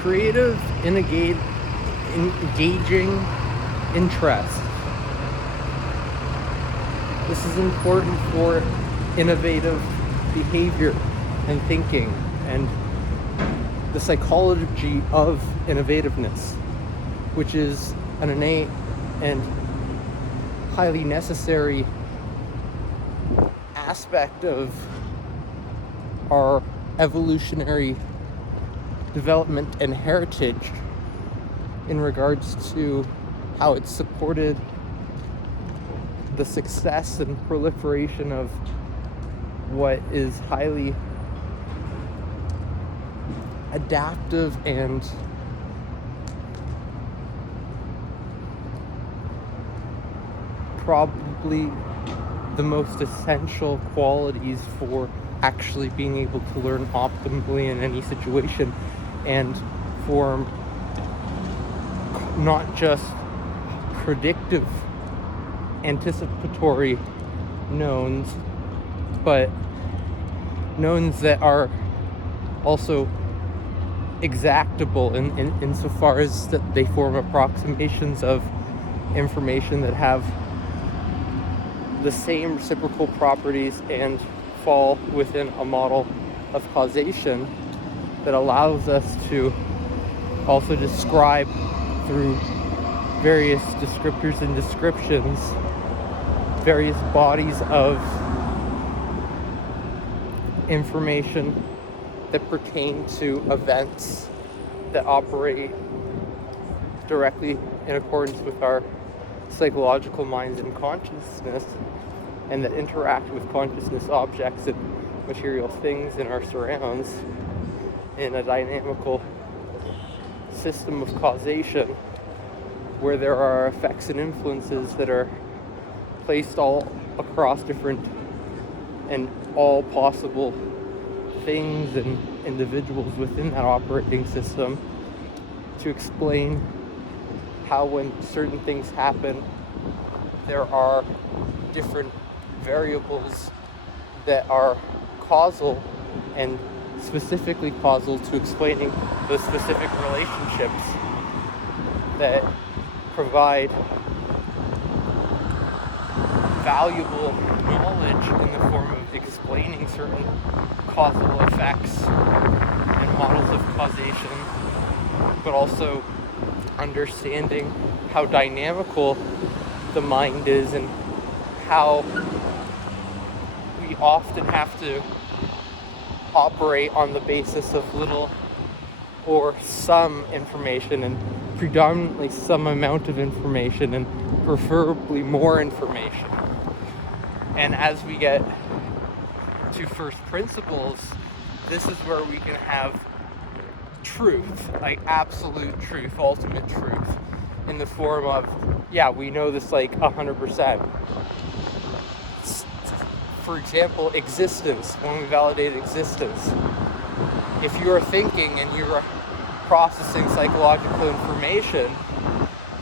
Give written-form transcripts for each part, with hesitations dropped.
creative, engaging interest. This is important for innovative behavior and thinking and the psychology of innovativeness, which is an innate and highly necessary aspect of our evolutionary development and heritage in regards to how it's supported the success and proliferation of what is highly adaptive and probably the most essential qualities for actually being able to learn optimally in any situation and form not just predictive anticipatory knowns, but knowns that are also exactable insofar as that they form approximations of information that have the same reciprocal properties and fall within a model of causation that allows us to also describe through various descriptors and descriptions various bodies of information that pertain to events that operate directly in accordance with our psychological minds and consciousness, and that interact with consciousness objects and material things in our surrounds in a dynamical system of causation where there are effects and influences that are placed all across different and all possible things and individuals within that operating system to explain how when certain things happen there are different variables that are causal and specifically causal to explaining those specific relationships that provide valuable knowledge in the form of explaining certain causal effects and models of causation, but also understanding how dynamical the mind is and how we often have to operate on the basis of little or some information, and predominantly some amount of information, and preferably more information. And as we get to first principles, this is where we can have truth, like absolute truth, ultimate truth, in the form of, yeah, we know this like 100%. For example, existence, when we validate existence. If you are thinking and you are processing psychological information,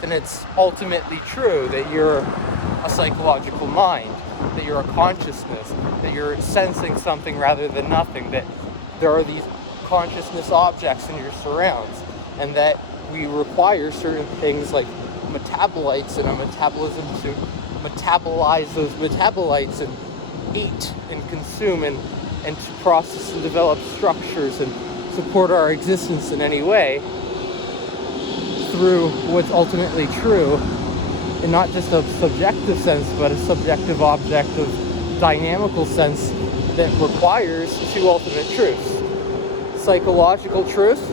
then it's ultimately true that you're a psychological mind, that you're a consciousness, that you're sensing something rather than nothing, that there are these consciousness objects in your surrounds, and that we require certain things like metabolites and a metabolism to metabolize those metabolites and eat and consume and to process and develop structures and support our existence in any way through what's ultimately true, in not just a subjective sense, but a subjective objective dynamical sense that requires two ultimate truths: psychological truth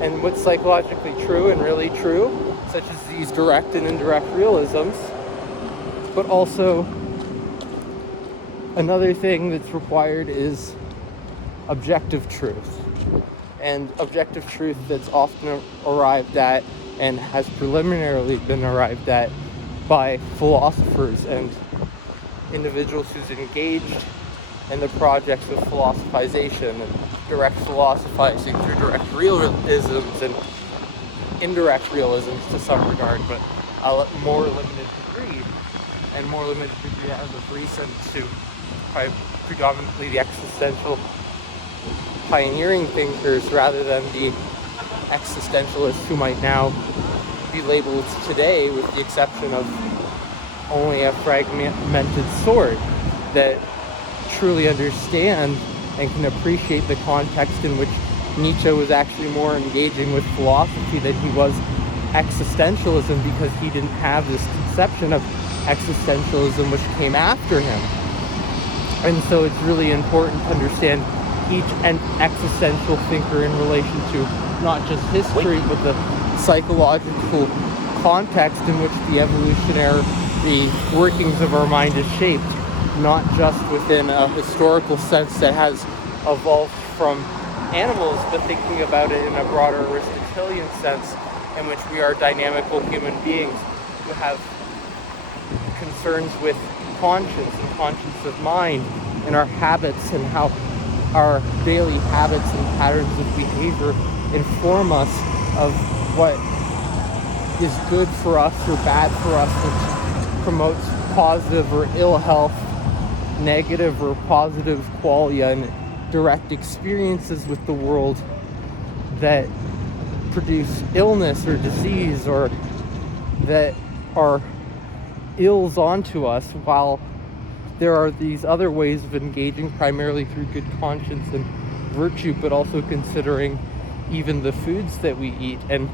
and what's psychologically true and really true, such as these direct and indirect realisms, but also another thing that's required is objective truth. And objective truth that's often arrived at and has preliminarily been arrived at by philosophers and individuals who's engaged in the projects of philosophization and direct philosophizing through direct realisms and indirect realisms to some regard, but a more limited degree, and more limited degree as of recent to predominantly the existential pioneering thinkers rather than the existentialists who might now be labeled today, with the exception of only a fragmented sort, that truly understand and can appreciate the context in which Nietzsche was actually more engaging with philosophy than he was existentialism, because he didn't have this conception of existentialism which came after him. And so it's really important to understand each existential thinker in relation to not just history, but the psychological context in which the workings of our mind is shaped, not just within a historical sense that has evolved from animals, but thinking about it in a broader Aristotelian sense in which we are dynamical human beings who have concerns with conscience and conscience of mind and our habits, and how our daily habits and patterns of behavior inform us of what is good for us or bad for us, which promotes positive or ill health, negative or positive qualia, and direct experiences with the world that produce illness or disease, or that are ills onto us, while there are these other ways of engaging, primarily through good conscience and virtue, but also considering even the foods that we eat and